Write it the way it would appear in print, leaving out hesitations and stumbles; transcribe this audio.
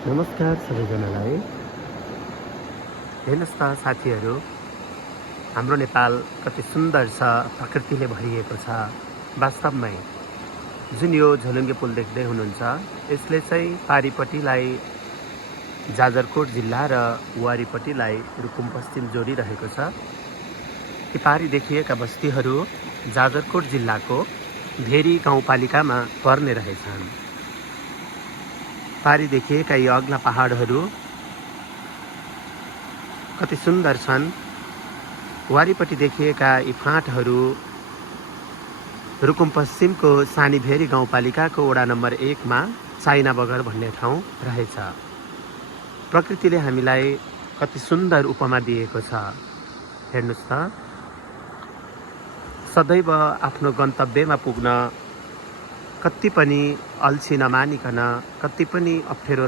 नमस्कार सबैजनालाई। हेर्नुहोस् त साथीहरू, हाम्रो नेपाल कति सुन्दर छ, प्रकृतिले भरिएको छ। वास्तवमै जुन यो झोलुङ्गे पुल देख्दै हुनुहुन्छ, यसले चाहिँ पारिपट्टिलाई जाजरकोट जिल्ला र वारिपट्टिलाई रुकुम पश्चिम जोडिरहेको छ। ती पारी देखिएका बस्तीहरू जाजरकोट जिल्लाको भेरी गाउँपालिकामा पर्ने रहेछन्। पारी देखिएका यी अग्ला पहाडहरू कति सुन्दर छन्। वारिपट्टि देखिएका यी फाँटहरू रुकुम पश्चिमको सानीभेरी गाउँपालिकाको वडा नम्बर 1 मा चाइना बगर भन्ने ठाउँ रहेछ। प्रकृतिले हामीलाई कति सुन्दर उपमा दिएको छ। हेर्नुहोस् त, सदैव आफ्नो गन्तव्यमा पुग्न कति पनि अल्छी नमानिकन, कति पनि अप्ठ्यारो